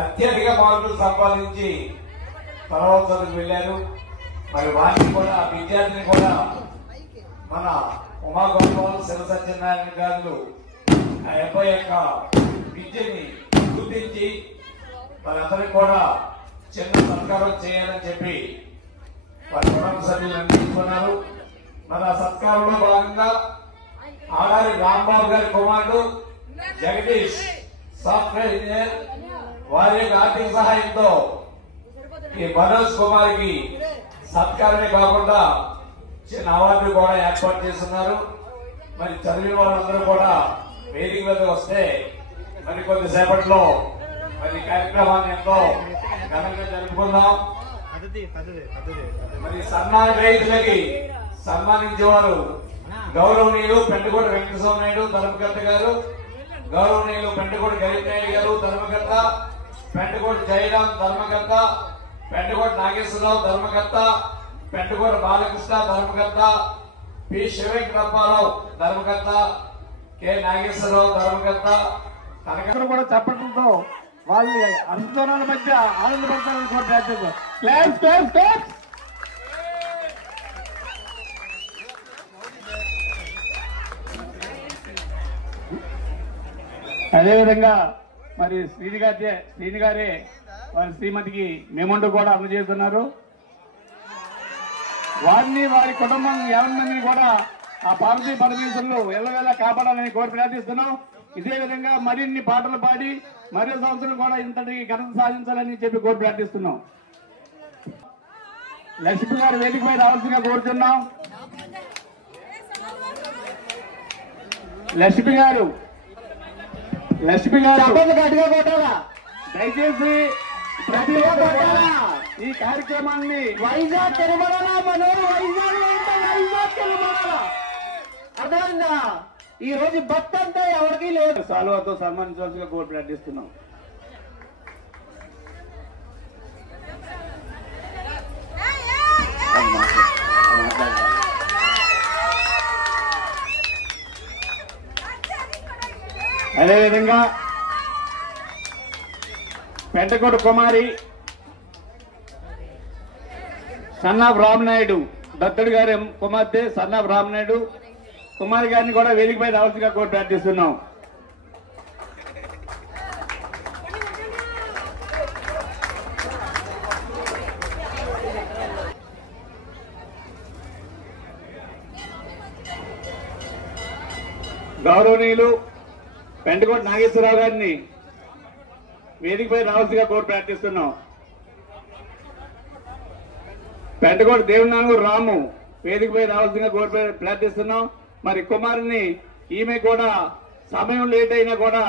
అత్యధిక మార్కులు సంపాదించి తర్వాత చదువుకు వెళ్లారు. మరి వాటిని కూడా విద్యార్థిని కూడా మన ఉమా గోపాల్ శివ సత్యనారాయణ గారు ఆ అబ్బాయి యొక్క విద్యని గుర్తించి వారందరికీ కూడా చిన్న సత్కారం చేయాలని చెప్పి వారి కుటుంబ సభ్యులు అందించుకున్నారు. మరి ఆ సత్కారంలో భాగంగా ఆడారి రాంబాబు గారి కుమారుడు జగదీష్ సాఫ్ట్వేర్ ఇంజనీర్ వారి యొక్క ఆర్థిక సహాయంతో ఈ మనోజ్ కుమార్కి సత్కారమే కాకుండా చిన్న అవార్డు కూడా ఏర్పాటు చేస్తున్నారు. మరి చదివిన వాళ్ళందరూ కూడా వేదిక మీద వస్తే మరి కొద్దిసేపట్లో మరి కార్యక్రమాన్ని ఎంతో ఘనంగా జరుపుకుందాం. మరి సన్మాన గ్రహీతులకి సన్మానించేవారు గౌరవనీయులు పెంటకోట వెంకటస్వామి నాయుడు ధర్మకర్త గారు, గౌరవనీయులు పెంటకోట గరీబ్ నాయుడు గారు ధర్మకర్త, పెంటకోట జయరాం ధర్మకర్త, పెంటకోట నాగేశ్వరరావు ధర్మకర్త, పెంటకోట బాలకృష్ణ ధర్మకర్త, పి శివరావు ధర్మకర్త, కె నాగేశ్వరరావు ధర్మకర్త. తనకందరూ కూడా చెప్పడంతో వాళ్ళు అందరాల మధ్య ఆనందపడతారని కోరుకుంటున్నారు. అదేవిధంగా మరి శ్రీని గారే వారి శ్రీమతికి మేమంటూ కూడా అందజేస్తున్నారు. వారిని వారి కుటుంబం 50 మందిని కూడా ఆ పార్వతీ పరమేశ్వరులు ఎల్లవేళ కాపాడాలని కోరి ప్రార్థిస్తున్నాం. ఇదే విధంగా మరిన్ని పాటలు పాడి మరో సంవత్సరం కూడా ఇంతటి ఘనత సాధించాలని చెప్పి కోరి ప్రార్థిస్తున్నాం. లక్ష్మి గారు వేదికపై రావాల్సిందిగా కోరుతున్నాం. లక్ష్మి గారు గట్టిగా కొట్టాలా, దయచేసి ప్రతి ఈ కార్యక్రమాన్ని వైజాగ్ తెలుబడాలా, మనం వైజాగ్ తెలుబడాలా. అర్థమైందా? ఈ రోజు భక్తి అంతా ఎవరికి లేదు. సాల్వాతో సన్మానించాల్సిగా కోరి ప్రార్థిస్తున్నాం. అదేవిధంగా పెంటకోట కుమారి సన్నాఫ్ రామనాయుడు దత్తడు గారి కుమార్తె సన్నాఫ్ రామనాయుడు కుమారి గారిని కూడా వేదికపై రావాల్సిగా కోరి ప్రార్థిస్తున్నాం. గౌరవనీయులు పెంటకోట నాగేశ్వరరావు గారిని వేదికపై రావాల్సిగా కోరి ప్రార్థిస్తున్నాం. పెంటకోట దేవనాంగు రాము వేదికపై రావాల్సిందిగా కోరి ప్రార్థిస్తున్నాం. మరి కుమారుని ఈమె కూడా సమయం లేట్ అయినా కూడా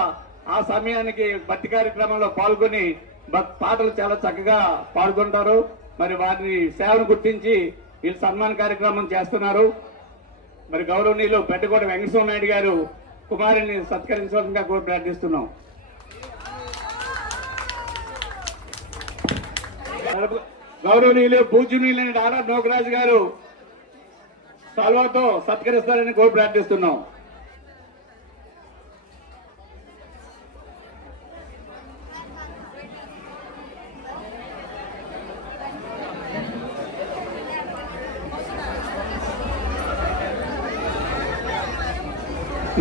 ఆ సమయానికి భక్తి కార్యక్రమంలో పాల్గొని పాటలు చాలా చక్కగా పాల్గొంటారు. మరి వారిని సేవను గుర్తించి వీళ్ళు సన్మాన కార్యక్రమం చేస్తున్నారు. మరి గౌరవనీయులు పెంటకోట వెంకటస్వామి నాయుడు గారు కుమారుని సత్కరించవలసిందిగా కోరి ప్రార్థిస్తున్నాం. గౌరవనీయులు పూజనీయులైన ఆడా నోకరాజు గారు సాల్వాతో సత్కరిస్తారని కోరి ప్రార్థిస్తున్నాం.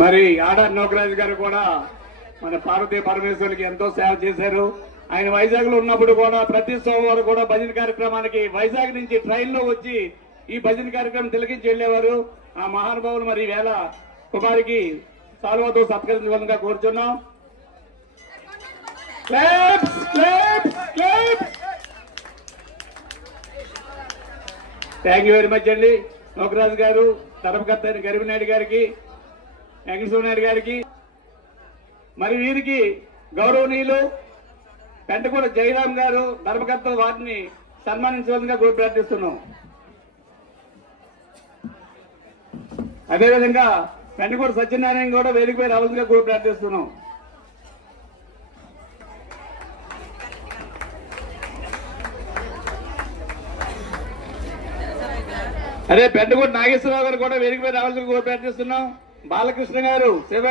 మరి ఆడా నోకరాజు గారు కూడా మన పార్వతీ పరమేశ్వరులకి ఎంతో సేవ చేశారు. ఆయన వైజాగ్ లో ఉన్నప్పుడు కూడా ప్రతి సోమవారం కూడా భజన కార్యక్రమానికి వైజాగ్ నుంచి ట్రైన్ లో వచ్చి ఈ భజన కార్యక్రమం తిలకించి వెళ్లేవారు. ఆ మహానుభావులు మరి వేళ కుమారికి సాల్వాతో సత్కరించవలసిందిగా కోరుచున్నాం. థ్యాంక్ యూ వెరీ మచ్ అండి. నోకరాజు గారు, ధర్మకర్త అయిన గరీబ్ నాయుడు గారికి, వెంకటస్వామి నాయుడు గారికి, మరి వీరికి గౌరవనీయులు పెంటకోట జయరాం గారు ధర్మకర్త వారిని సన్మానించవలసిందిగా కోరి ప్రార్థిస్తున్నాం. అదేవిధంగా పెంటకోట సత్యనారాయణ కూడా వేదికపై రావాల్సిందిగా కోరి ప్రార్థిస్తున్నాం. అదే పెంటకోట నాగేశ్వరరావు గారు కూడా వేదికపై రావాల్సిందిగా కోరి ప్రార్థిస్తున్నాం. బాలకృష్ణ గారు, శివ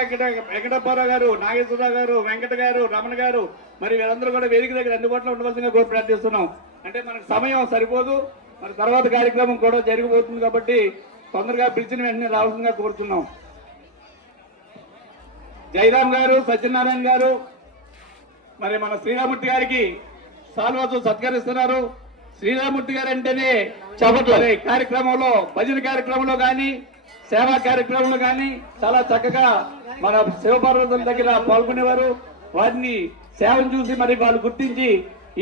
వెంకటప్పారావు గారు, నాగేశ్వరరావు గారు, వెంకట గారు, రమణ గారు, మరి వీరందరూ కూడా వేదిక దగ్గర అందుబాటులో ఉండవలసిందిగా కోరి ప్రార్థిస్తున్నాం. అంటే మనకు సమయం సరిపోదు, మరి తర్వాత కార్యక్రమం కూడా జరిగిపోతుంది కాబట్టి తొందరగా పిలిచిన వెంటనే రావాల్సిందిగా కోరుతున్నాం. జయరాం గారు, సత్యనారాయణ గారు మరి మన శ్రీరామూర్తి గారికి సాల్వాతో సత్కరిస్తున్నారు. శ్రీరామూర్తి గారు అంటేనే చెప్పట్లేదు కార్యక్రమంలో, భజన కార్యక్రమంలో కానీ సేవా కార్యక్రమంలో కానీ చాలా చక్కగా మన శివపార్వతుల దగ్గర పాల్గొనేవారు. వారిని సేవను చూసి మరి వాళ్ళు గుర్తించి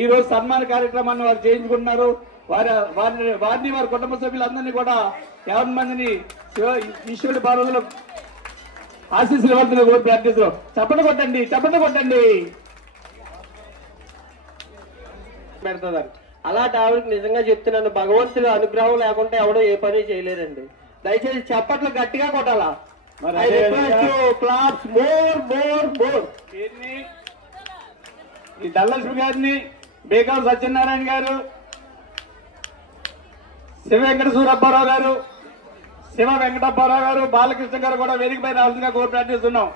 ఈ రోజు సన్మాన కార్యక్రమాన్ని వారు చేయించుకుంటున్నారు. వారిని వారి కుటుంబ సభ్యులందరినీ కూడా 50 మందిని ఈశ్వరుడి పార్వతులు ఆశీస్సులు ఇవ్వాల్సిన కోరి ప్రార్థిస్తున్నాం. చప్పట్లు కొట్టండి, చప్పట్లు కొట్టండి. పెడతారు అలాంటి ఆవిడకి నిజంగా చెప్తున్నాను, భగవంతుడి అనుగ్రహం లేకుంటే ఎవడో ఏ పని చేయలేరండి. దయచేసి చప్పట్లు గట్టిగా కొట్టాలా. Claps more more more. ఈ ధనలక్ష్మి గారిని, బేకాం సత్యనారాయణ గారు, శివ వెంకట సూరప్పారావు గారు, శివ వెంకటప్పారావు గారు, బాలకృష్ణ గారు కూడా వేదికపై రావాల్సిందిగా కోరి ప్రార్థిస్తున్నాం.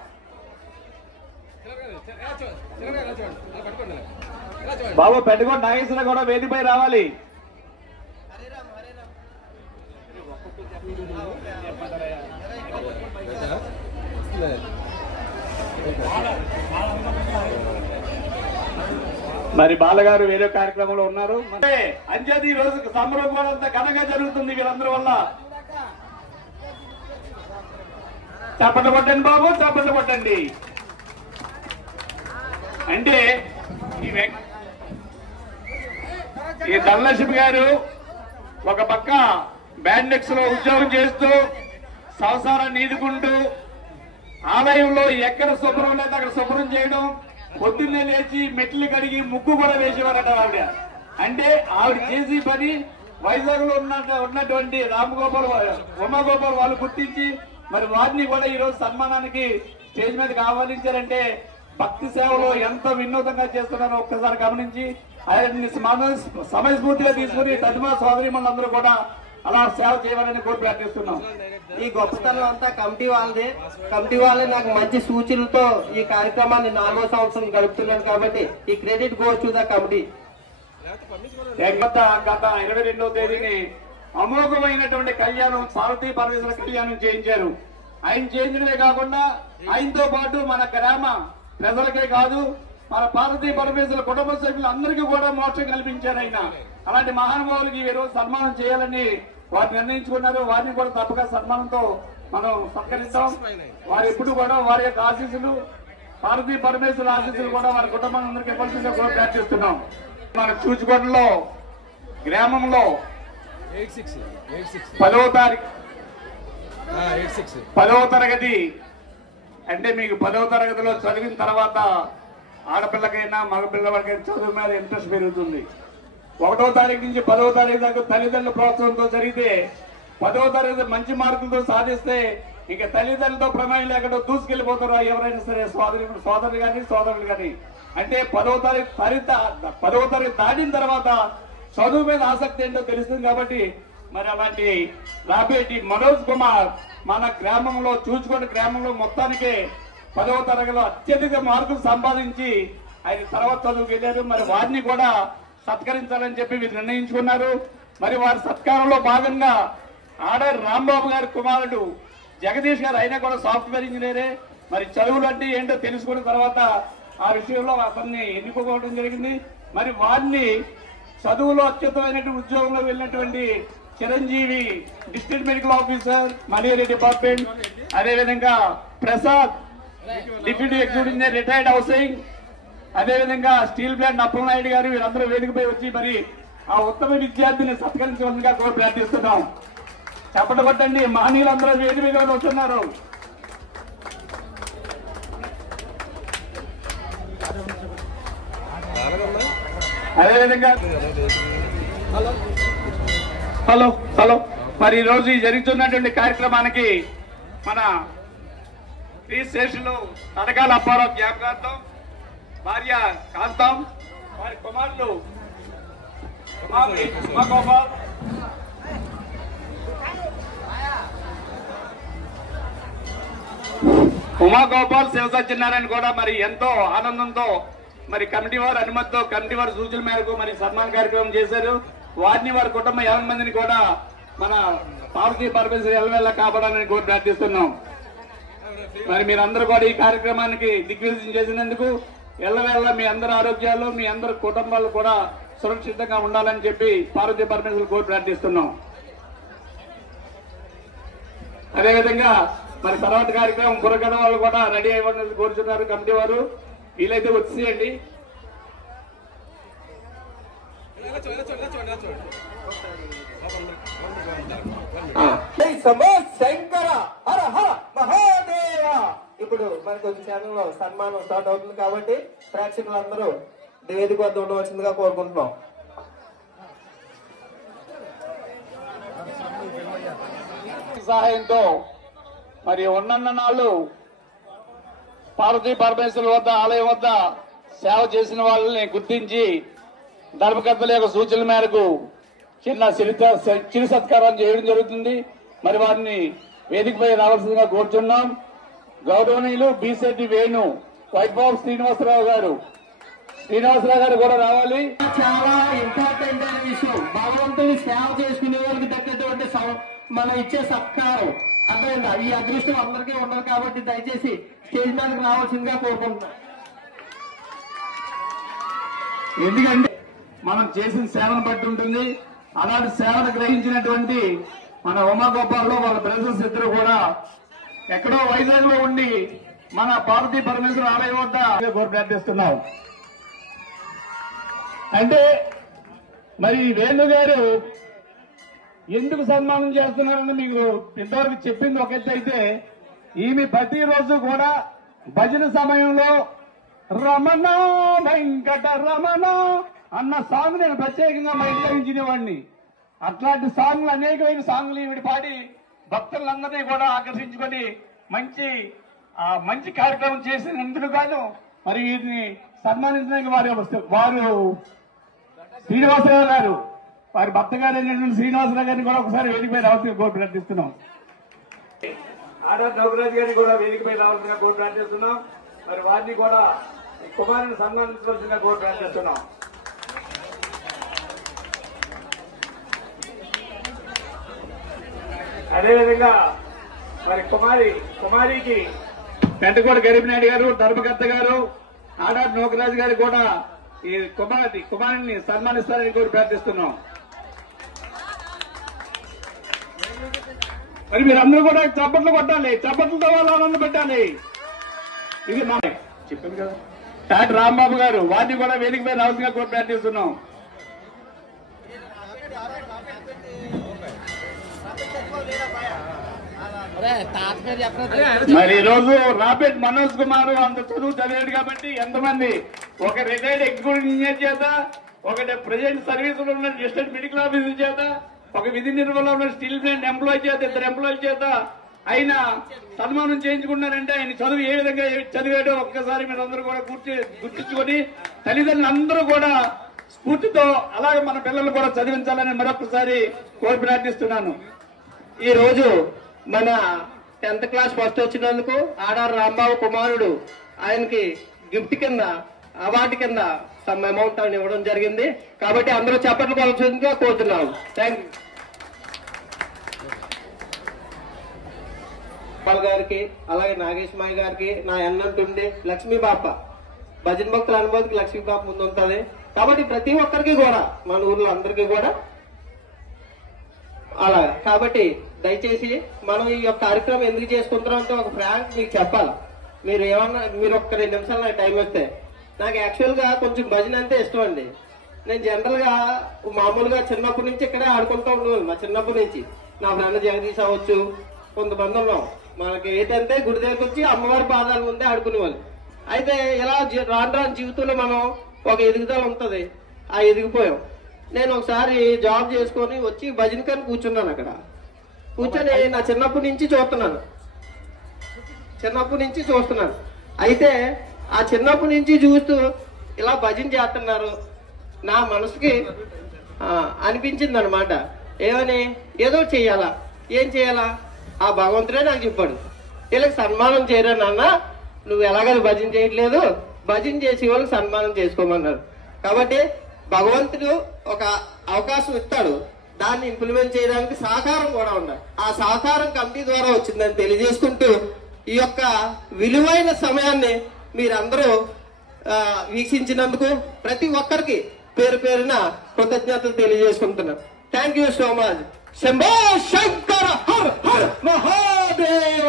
బాబు పెట్టుకోండి, నాగేశ్వర కూడా వేదికపై రావాలి. మరి బాలగారు వేరే కార్యక్రమంలో ఉన్నారు. అంచేది ఈ రోజు సంబరం కూడా అంత ఘనంగా జరుగుతుంది వీరందరి వల్ల. చప్పట్లు కొట్టండి బాబు, చప్పట్లు కొట్టండి. అంటే ఈ ధనలక్ష్మి గారు ఒక పక్క బ్యాండెక్స్ లో ఉద్యోగం చేస్తూ సంసారాన్ని ఈదుకుంటూ ఆలయంలో ఎక్కడ శుభ్రం లేదు అక్కడ శుభ్రం చేయడం, పొద్దున్నే లేచి మెట్లు కడిగి ముగ్గు కూడా వేసేవారట ఆవిడ. అంటే ఆవిడ చేసి పని వైజాగ్ లో ఉన్నటువంటి రామగోపాల్, ఉమాగోపాల్ వాళ్ళు గుర్తించి మరి వారిని కూడా ఈ రోజు సన్మానానికి స్టేజ్ మీదకి ఆహ్వానించారంటే భక్తి సేవలో ఎంత వినూతంగా చేస్తున్నారో ఒక్కసారి గమనించి ఆయన్ని సమయస్ఫూర్తిగా తీసుకుని తదిమా సోదరి మనందరూ కూడా అలా సేవ చేయాలని కోరి ప్రార్థిస్తున్నాం. ఈ గొప్పతనం అంతా కమిటీ వాళ్ళదే. కమిటీ వాళ్ళే నాకు మంచి సూచనలతో ఈ కార్యక్రమాన్ని 4వ సంవత్సరం గడుపుతున్నాను కాబట్టి ఈ credit goes to the committee. గత 22వ తేదీని అమోఘమైనటువంటి కళ్యాణం, పార్వతీ పరమేశ్వర కళ్యాణం చేయించారు. ఆయన చేయించడమే కాకుండా ఆయనతో పాటు మన గ్రామ ప్రజలకే కాదు మన పార్వతీ పరమేశ్వర కుటుంబ సభ్యులందరికీ కూడా మోక్షం కల్పించారు ఆయన. అలాంటి మహానుభావులకి ఈ రోజు సన్మానం చేయాలని వారు నిర్ణయించుకున్నారు. వారిని కూడా తప్పక సన్మానంతో మనం సత్కరిస్తాం. వారు ఎప్పుడు కూడా వారి యొక్క ఆశీస్సులు, పార్వతీ పరమేశ్వర ఆశీస్సులు కూడా వారి కుటుంబాలందరికీ ఇవ్వాల్సిందిగా కూడా ప్రార్థిస్తున్నాం. మన చూచుకోటలో గ్రామంలో 10వ తరగతి అంటే మీకు 10వ తరగతిలో చదివిన తర్వాత ఆడపిల్లకైనా మగపిల్లవాడికైనా చదువు మీద ఇంట్రెస్ట్ పెరుగుతుంది. 1వ తారీఖు నుంచి 10వ తారీఖు దాకా తల్లిదండ్రుల ప్రోత్సాహంతో జరిగితే 10వ తరగతి మంచి మార్కులతో సాధిస్తే ఇంకా తల్లిదండ్రులతో ప్రమేయం లేకుండా దూసుకెళ్లిపోతారు ఎవరైనా సరే, సోదరులు కానీ సోదరులు కానీ. అంటే 10వ తరగతి దాటిన తర్వాత చదువు మీద ఆసక్తి ఏంటో తెలుస్తుంది. కాబట్టి మరి అలాంటి రాబేటి మనోజ్ కుమార్ మన గ్రామంలో చూచుకోండి గ్రామంలో మొత్తానికి 10వ తరగతిలో అత్యధిక మార్కులు సంపాదించి ఆయన తర్వాత చదువుకు వెళ్ళారు. మరి వారిని కూడా సత్కరించాలని చెప్పి వీరు నిర్ణయించుకున్నారు. మరి వారి సత్కారంలో భాగంగా ఆర్డర్ రాంబాబు గారి కుమారుడు జగదీష్ గారు అయినా కూడా సాఫ్ట్వేర్ ఇంజనీరే. మరి చదువులు అంటే ఏంటో తెలుసుకున్న తర్వాత ఆ విషయంలో అతన్ని ఎన్నుకోవడం జరిగింది. మరి వారిని చదువులో అత్యుత్తమైనటువంటి ఉద్యోగంలో వెళ్ళినటువంటి Chiranjeevi district medical officer malaria department, అదేవిధంగా Prasad deputy executive engineer retired housing, అదేవిధంగా స్టీల్ ప్లాంట్ అప్పలనాయుడు గారు వీరందరూ వేదికపై వచ్చి మరి ఆ ఉత్తమ విద్యార్థిని సత్కరించవలసిందిగా కోరి ప్రార్థిస్తున్నాం. చప్పట కొట్టండి, మహనీయులందరూ వేదిక మీద వస్తున్నారు. అదేవిధంగా హలో హలో మరి ఈ రోజు జరుగుతున్నటువంటి కార్యక్రమానికి మన శ్రీశేషులు తడకాల అప్పారావు జ్ఞాపకార్థం భార్య కాంతం, వారి కుమారులు ఉమాగోపాల్, ఉమాగోపాల్, శివ సత్యనారాయణ కూడా మరి ఎంతో ఆనందంతో మరి కమిటీ వారి అనుమతితో కమిటీ వారి సూచనల మేరకు మరి సన్మాన కార్యక్రమం చేశారు. వారిని వారి కుటుంబం 50 మందిని కూడా మన పార్వతీ పరమేశ్వరి ఎల్లవెల్ల కాపాడాలని కోరి ప్రార్థిస్తున్నాం. మరి మీరందరూ కూడా ఈ కార్యక్రమానికి దిగ్విజయం చేసినందుకు ఎల్లవేళ మీ అందరి ఆరోగ్యాలు మీ అందరి కుటుంబాలు కూడా సురక్షితంగా ఉండాలని చెప్పి పార్వతీ పరమేశ్వరులు కోరి ప్రార్థిస్తున్నాం. అదేవిధంగా మరి తర్వాత కార్యక్రమం బుర్రగడ వాళ్ళు కూడా రెడీ అయ్యాలని కోరుతున్నారు. కమిటీ వారు వీలైతే వచ్చేయండి. శంకర హర హర మహాదేవ. ఇప్పుడు మనకు వచ్చే ఛానల్లో సన్మానం స్టార్ట్ అవుతుంది కాబట్టి ప్రేక్షకులందరూ వేదిక వద్ద ఉండవలసిందిగా కోరుకుంటున్నాం. సహాయంతో మరి ఉన్న నాళ్ళు పార్వతీ పరమేశ్వరుల వద్ద ఆలయం వద్ద సేవ చేసిన వాళ్ళని గుర్తించి ధర్మకర్తల యొక్క సూచనల మేరకు చిన్న చిరు సత్కారం చేయడం జరుగుతుంది. మరి వారిని వేదికపై రావాల్సిందిగా కోరుతున్నాం. గౌరవనీయులు బీసెట్టి వేణు, వైభవ్ శ్రీనివాసరావు గారు కూడా రావాలి. చాలా ఇంపార్టెంట్ అయిన విషయం, భగవంతుని సేవ చేసుకునే వాళ్ళకి తగ్గటువంటి మనం ఇచ్చే సత్కారం అర్థమైందా? ఈ అదృష్టం అందరికీ ఉండదు కాబట్టి దయచేసి స్టేజ్ మీదకి రావాల్సిందిగా కోరుకుంటున్నాం. ఎందుకంటే మనం చేసిన సేవను బట్టి ఉంటుంది. అలాంటి సేవను గ్రహించినటువంటి మన ఉమాగోపాల్లో వాళ్ళ బ్రదర్స్ ఇద్దరు కూడా ఎక్కడో వైజాగ్ లో ఉండి మన పార్వతీ పరమేశ్వర ఆలయం వద్ద కోరి ప్రార్థిస్తున్నాం. అంటే మరి వేణు గారు ఎందుకు సన్మానం చేస్తున్నారని మీకు ఇంతవరకు చెప్పింది ఒక ఎత్తు అయితే, ఈమె ప్రతిరోజు కూడా భజన సమయంలో రమణ వెంకట రమణ అన్న సాంగ్ నేను ప్రత్యేకంగా మైండించినవాడిని. అట్లాంటి సాంగ్లు అనేకమైన సాంగ్లు ఈవిడ పాడి భక్తులందరినీ కూడా ఆకర్షించుకొని మంచి కార్యక్రమం చేసినందుకు గాను మరి వీరిని సన్మానించడానికి వారు శ్రీనివాసరావు గారు వారి భర్త గారు అయినటువంటి శ్రీనివాసరావు గారిని కూడా ఒకసారి వేదికపై రావాల్సిందిగా కోరి ప్రార్థిస్తున్నాం. ఆర్ఆర్ నోకరాజు గారిని కూడా వేదికపై రావాల్సిందిగా కోరి ప్రార్థిస్తున్నాం. మరి వారిని కూడా ఈ కుమారుని సన్మానించవలసిందిగా కోరి ప్రార్థిస్తున్నాం. అదేవిధంగా మరి కుమారికి పెంటకోట గరీబ్ నాయుడు గారు, ధర్మకర్త గారు, ఆర్ఆర్ నోకరాజు గారు కూడా ఈ కుమారుని సన్మానిస్తారని కోరి ప్రార్థిస్తున్నాం. మరి మీరందరూ కూడా చప్పట్లు కొట్టాలి, చప్పట్లతో వాళ్ళు ఆనందం పెట్టాలి. ఇది మా చెప్పింది కదా డాక్టర్ రాంబాబు గారు, వారిని కూడా వేదికపై రావాల్సిందిగా కోరి ప్రార్థిస్తున్నాం. మరి ఈ రోజు రాబెట్ మనోజ్ కుమార్ అంత చదువు చదివాడు కాబట్టి ఎంతమంది, ఒక రిటైర్డ్ ఎగ్జిక్యూటివ్ ఇంజనీర్ చేత, ఒకటి ప్రెజెంట్ సర్వీస్ లో ఉన్న డిస్ట్రిక్ట్ మెడికల్ ఆఫీసర్ చేత, ఒక విధి నిర్వహణలో ఉన్న స్టీల్ ప్లాంట్ ఎంప్లాయీ చేత, 2 ఎంప్లాయీల చేత ఆయన సన్మానం చేయించుకున్నారంటే ఆయన చదువు ఏ విధంగా చదివాడో ఒక్కసారి మీరందరూ కూడా గుర్తించుకొని తల్లిదండ్రులందరూ కూడా స్ఫూర్తితో అలాగే మన పిల్లలు కూడా చదివించాలని మరొకసారి కోరి ప్రార్థిస్తున్నాను. ఈ రోజు మన 10th క్లాస్ ఫస్ట్ వచ్చినందుకు ఆర్ఆర్ రాంబాబు కుమారుడు ఆయనకి గిఫ్ట్ కింద అవార్డు కింద సమ్ అమౌంట్ అని ఇవ్వడం జరిగింది. కాబట్టి అందరూ చప్పట్లు కొలసిందిగా కోరుతున్నాం. థ్యాంక్ యూ గారికి, అలాగే నాగేష్ మాయ గారికి, నా అన్నంటుండి లక్ష్మీ బాప భజన భక్తుల అనుభూతికి లక్ష్మీ బాప ముందు ఉంటుంది. కాబట్టి ప్రతి ఒక్కరికి కూడా మన ఊర్లో అందరికీ కూడా అలా. కాబట్టి దయచేసి మనం ఈ యొక్క కార్యక్రమం ఎందుకు చేసుకుంటున్నాం అంటే ఒక ఫ్రాంక్ మీకు చెప్పాలి. మీరు ఒక్క 2 నిమిషాలు నాకు టైం వస్తే, నాకు యాక్చువల్ గా కొంచెం భజన అంటే ఇష్టం అండి. నేను జనరల్ గా మామూలుగా చిన్నప్పటి నుంచి ఇక్కడే ఆడుకుంటూ ఉండేవాళ్ళు. మా చిన్నప్పటి నుంచి నా ఫ్రెండ్ జగదీష్ అవ్వచ్చు, కొంతమంది ఉన్నాం. మనకి ఏంటంటే గుడి దగ్గరకు వచ్చి అమ్మవారి పాదాల ముందే ఆడుకునేవాళ్ళు. అయితే ఇలా రాను జీవితంలో మనం ఒక ఎదుగుదల ఉంటుంది, ఆ ఎదిగిపోయాం. నేను ఒకసారి జాబ్ చేసుకొని వచ్చి భజన కని కూర్చున్నాను. అక్కడ కూర్చొని నా చిన్నప్పటి నుంచి చూస్తున్నాను. అయితే ఆ చిన్నప్పటి నుంచి చూస్తూ ఇలా భజన చేస్తున్నారు. నా మనసుకి అనిపించింది అనమాట, ఏమని ఏదో చెయ్యాలా, ఏం చేయాలా, ఆ భగవంతుడే నాకు చెప్పాడు, వీళ్ళకి సన్మానం చేయరా నాన్న, నువ్వు ఎలాగది భజన చేయట్లేదు, భజన చేసే వాళ్ళకి సన్మానం చేసుకోమన్నారు. కాబట్టి భగవంతుడు ఒక అవకాశం ఇస్తాడు, దాన్ని ఇంప్లిమెంట్ చేయడానికి సహకారం కూడా ఉండాలి. ఆ సహకారం కమిటీ ద్వారా వచ్చిందని తెలియజేసుకుంటూ ఈ యొక్క విలువైన సమయాన్ని మీరందరూ వీక్షించినందుకు ప్రతి ఒక్కరికి పేరు పేరున కృతజ్ఞతలు తెలియజేసుకుంటున్నాను. Thank you so much. Shambho Shankara her her Mahadeva.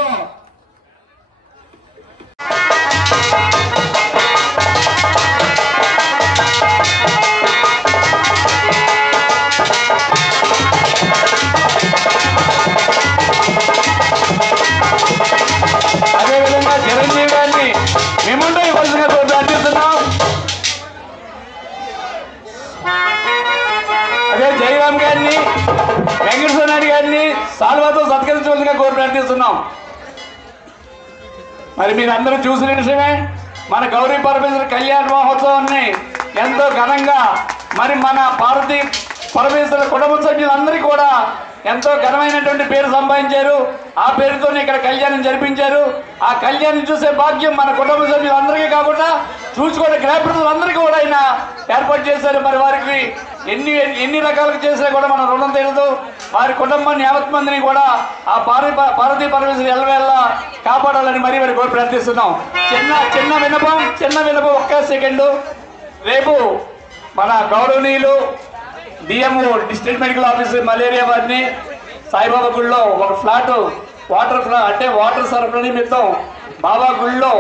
అదేవిధంగా చిరంజీవి గారిని మేముంటే ఇవ్వాల్సిందిగా ప్రార్థిస్తున్నాం. అదే జయరామ్ గారిని, వెంకటేశ్వర నాయుడు గారిని సాల్వాతో సత్కరించవలసిందిగా ప్రార్థిస్తున్నాం. మరి మీరు అందరూ చూసిన విషయమే, మన గౌరీ పరమేశ్వర కళ్యాణ మహోత్సవాన్ని ఎంతో ఘనంగా మరి మన పార్వతీ పరమేశ్వర కుటుంబ సభ్యులందరికీ కూడా ఎంతో ఘనమైనటువంటి పేరు సంపాదించారు. ఆ పేరుతోనే ఇక్కడ కళ్యాణం జరిపించారు. ఆ కళ్యాణం చూసే భాగ్యం మన కుటుంబ సభ్యులందరికీ కాకుండా చూసుకోవడం గ్రామ ప్రజలందరికీ కూడా ఆయన ఏర్పాటు చేశారు. మరి వారికి ఎన్ని రకాలుగా చేసినా కూడా మన రుణం తీరదు. వారి కుటుంబాన్ని యావత్ మందిని కూడా ఆ పార్వతీ పరమేశ్వరి ఎల్లవేళ్ళ కాపాడాలని మరీ మరి కోరి ప్రార్థిస్తున్నాం. చిన్న వినపం ఒక్క సెకండు. రేపు మన గౌరవనీయులు DMO district medical officer malaria వారిని సాయిబాబా గుడిలో ఒక ఫ్లాట్ వాటర్ సరఫరా నిమిత్తం బాబా గుడిలో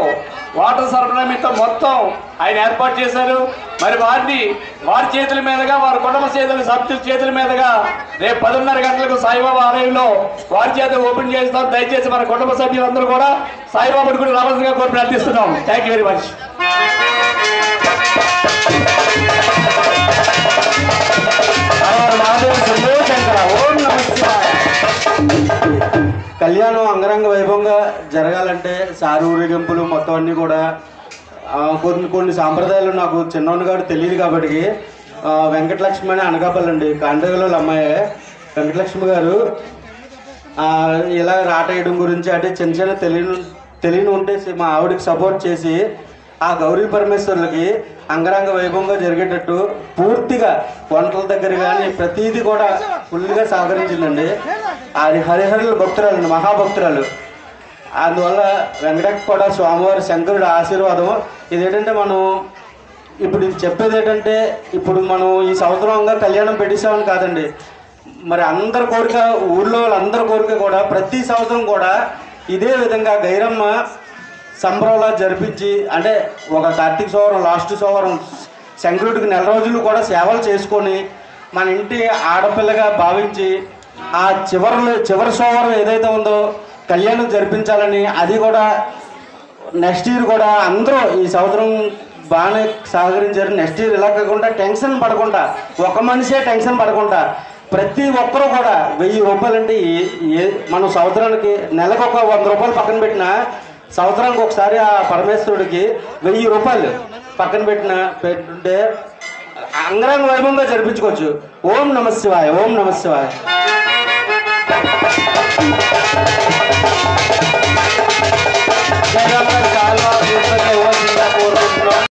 వాటర్ సరఫరా నిమిత్తం మొత్తం ఆయన ఏర్పాటు చేశారు. మరి వారి చేతుల మీదుగా, వారి కుటుంబ సభ్యుల చేతుల మీదుగా రేపు 10:30 గంటలకు సాయిబాబా ఆలయంలో వారి చేత ఓపెన్ చేస్తాం. దయచేసి మన కుటుంబ సభ్యులందరూ కూడా సాయిబాబా గుడి రావాల్సిందిగా కోరి ప్రార్థిస్తున్నాం. Thank you very much. కళ్యాణం అంగరంగ వైభవంగా జరగాలంటే సారు ఊరేగింపులు మొత్తం అన్నీ కూడా కొన్ని సాంప్రదాయాలు నాకు చిన్నగాడు తెలియదు కాబట్టి వెంకటలక్ష్మి అని అనకాపల్లండి కాండ్రగల అమ్మాయి వెంకటలక్ష్మి గారు ఇలా రాట వేయడం గురించి అంటే చిన్న తెలియని ఉంటే మా ఆవిడకి సపోర్ట్ చేసి ఆ గౌరీ పరమేశ్వరులకి అంగరంగ వైభవంగా జరిగేటట్టు పూర్తిగా వంటల దగ్గర కానీ ప్రతిదీ కూడా ఫుల్గా సహకరించిందండి. అది హరిహరుల భక్తురాలు, మహాభక్తురాలు. అందువల్ల వెంకటకి కూడా స్వామివారి శంకరుడు ఆశీర్వాదం. ఇదేంటంటే మనం ఇప్పుడు ఇది చెప్పేది ఏంటంటే, ఇప్పుడు మనం ఈ సంవత్సరంగా కళ్యాణం పెట్టేసామని కాదండి, మరి అందరి కోరిక, ఊళ్ళో వాళ్ళందరి కోరిక కూడా ప్రతి సంవత్సరం కూడా ఇదే విధంగా గైరమ్మ సంబరంలా జరిపించి, అంటే ఒక కార్తీక సోమవారం లాస్ట్ సోమవారం శంకరుడికి 4 రోజులు కూడా సేవలు చేసుకొని మన ఇంటి ఆడపిల్లగా భావించి ఆ చివరి సోమవారం ఏదైతే ఉందో కళ్యాణం జరిపించాలని, అది కూడా నెక్స్ట్ ఇయర్ కూడా అందరూ ఈ సంవత్సరం బాగానే సహకరించారు. నెక్స్ట్ ఇయర్ ఇలా కాకుండా టెన్షన్ పడకుండా, ఒక మనిషే టెన్షన్ పడకుండా ప్రతి ఒక్కరూ కూడా 1000 రూపాయలు అంటే మనం సంవత్సరానికి నెలకు ఒక 100 రూపాయలు పక్కన పెట్టినా సంవత్సరానికి ఒకసారి ఆ పరమేశ్వరుడికి 1000 రూపాయలు పక్కన పెట్టుంటే అంగరంగ వైభవంగా జరిపించుకోవచ్చు. ఓం నమ శివాయ, ఓం నమ శివాయ. జయరామ్ గారు చాలా